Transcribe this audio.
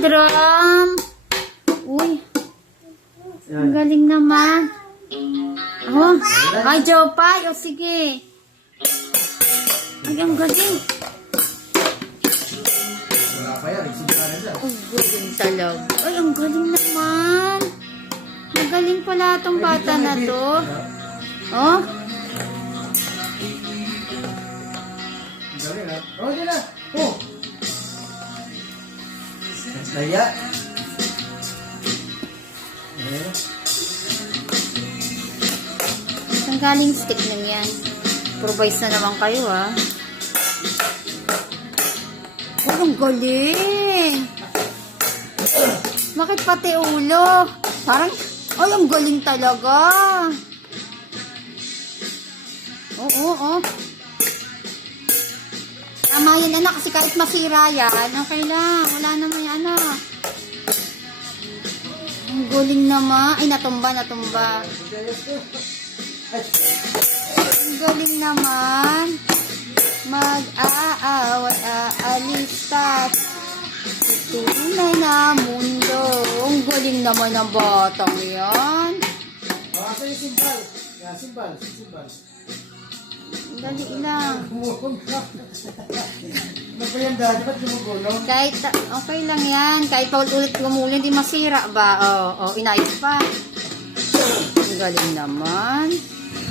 drum. Uy. Ang galing naman. Oh, ay, Jopay. O, sige. Ay, ang galing. Wala pa yan. Nagsimula na siya. Ang galing talaga. Ay, ang galing naman. Magaling pala itong bata na to. Oh. Ang galing ha. Oh, yun na. Oh. Naya. Ayan. Ang galing stick na yan. Improvise na naman kayo, ha. Oh, ang galing. Bakit pati ulo? Parang, ay, ang galing talaga. Oo, oo. Tama yan, anak, kasi kahit masira yan, okay lang. Wala naman yan, anak. Ang galing naman. Ay, natumba. Ang galing naman. Mag-aawat, aalis ka. Tunay na mundo. Ang galing naman ng batang yan. Asa yung simbal? Yeah, simbal. Dali lang. Ano ba yan dahil? Ba't gumugulong? Kahit, okay lang yan. Kahit paulit-ulit gumuli, hindi masira ba? Oo, inayos pa. Ang galing naman.